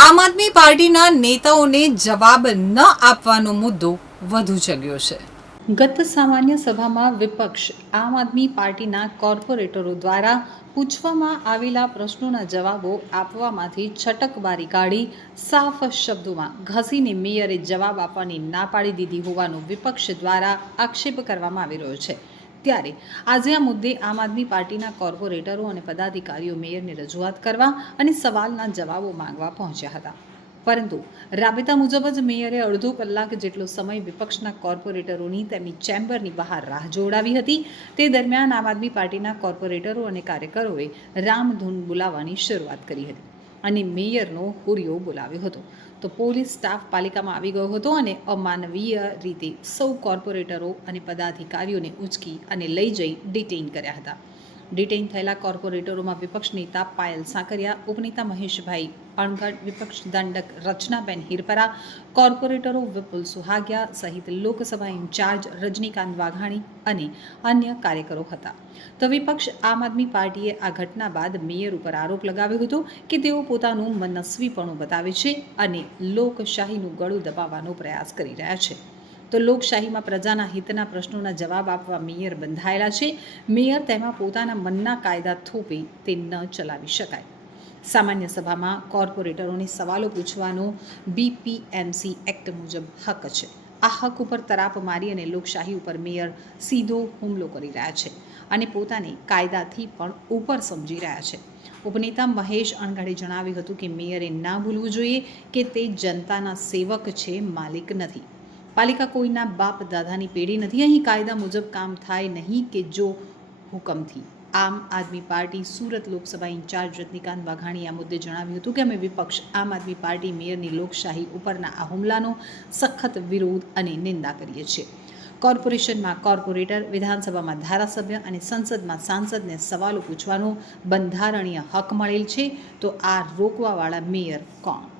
આમ આદમી પાર્ટીના નેતાઓને જવાબ ન આપવાનો મુદ્દો વધુ ચગ્યો છે. ગત સામાન્ય સભામાં વિપક્ષ, આમ આદમી પાર્ટીના કોર્પોરેટરો દ્વારા પૂછવામાં આવેલા પ્રશ્નોના જવાબો આપવામાંથી છટકબારી કાઢી, સાફ શબ્દોમાં ઘસીને મેયરે જવાબ આપવાની ના પાડી દીધી હોવાનો વિપક્ષ દ્વારા આક્ષેપ કરવામાં આવી રહ્યો છે. ત્યારે આજે આ મુદ્દે આમ આદમી પાર્ટીના કોર્પોરેટરો અને પદાધિકારીઓ મેયરને રજૂઆત કરવા અને સવાલના જવાબો માંગવા પહોંચ્યા હતા. પરંતુ રાબેતા મુજબ જ મેયરે અડધો કલાક જેટલો સમય વિપક્ષના કોર્પોરેટરોની તેમની ચેમ્બરની બહાર રાહ જોડાવી હતી. તે દરમિયાન આમ આદમી પાર્ટીના કોર્પોરેટરો અને કાર્યકરોએ રામધૂન બોલાવવાની શરૂઆત કરી હતી. અને મેયરનો હુરિયો બોલાવ્યો હતો. તો પોલીસ સ્ટાફ પાલિકામાં આવી ગયો હતો અને અમાનવીય રીતે સૌ કોર્પોરેટરો અને પદાધિકારીઓને ઉચકી અને લઈ જઈ ડિટેઇન કર્યા હતા. ડિટેઇન થયેલા કોર્પોરેટરોમાં વિપક્ષ નેતા પાયલ સાંકરિયા, ઉપનેતા મહેશભાઈ અણગઢ વિપક્ષ દંડક રચનાબેન હિરપરા, કોર્પોરેટરો વિપુલ સુહાગિયા સહિત લોકસભા ઇન્ચાર્જ રજનીકાંત વાઘાણી અને અન્ય કાર્યકરો હતા. તો વિપક્ષ આમ આદમી પાર્ટીએ આ ઘટના બાદ મેયર ઉપર આરોપ લગાવ્યો હતો કે તેઓ પોતાનું મનસ્વીપણું બતાવે છે અને લોકશાહીનું ગળું દબાવવાનો પ્રયાસ કરી રહ્યા છે. તો લોકશાહીમાં પ્રજાના હિતના પ્રશ્નોના જવાબ આપવા મેયર બંધાયેલા છે. મેયર તેમાં પોતાના મનના કાયદા થોપે તે ન ચલાવી શકાય. સામાન્ય સભામાં કોર્પોરેટરોને સવાલો પૂછવાનો બીપીએમસી એક્ટ મુજબ હક છે. આ હક ઉપર તરાપ મારી અને લોકશાહી ઉપર મેયર સીધો હુમલો કરી રહ્યા છે અને પોતાને કાયદાથી પણ ઉપર સમજી રહ્યા છે. ઉપનેતા મહેશ અણઘડે જણાવ્યું હતું કે મેયરે ના ભૂલવું જોઈએ કે તે જનતાના સેવક છે, માલિક નથી. પાલિકા કોઈના બાપ દાદાની પેઢી નથી. અહીં કાયદા મુજબ કામ થાય નહીં કે જો હુકમથી. આમ આદમી પાર્ટી સુરત લોકસભા ઇન્ચાર્જ રજનીકાંત વાઘાણીએ આ મુદ્દે જણાવ્યું હતું કે અમે વિપક્ષ, આમ આદમી પાર્ટી મેયરની લોકશાહી ઉપરના આ હુમલાનો સખત વિરોધ અને નિંદા કરીએ છીએ. કોર્પોરેશનમાં કોર્પોરેટર, વિધાનસભામાં ધારાસભ્ય અને સંસદમાં સાંસદને સવાલો પૂછવાનો બંધારણીય હક મળેલ છે, તો આ રોકવાવાળા મેયર કોણ?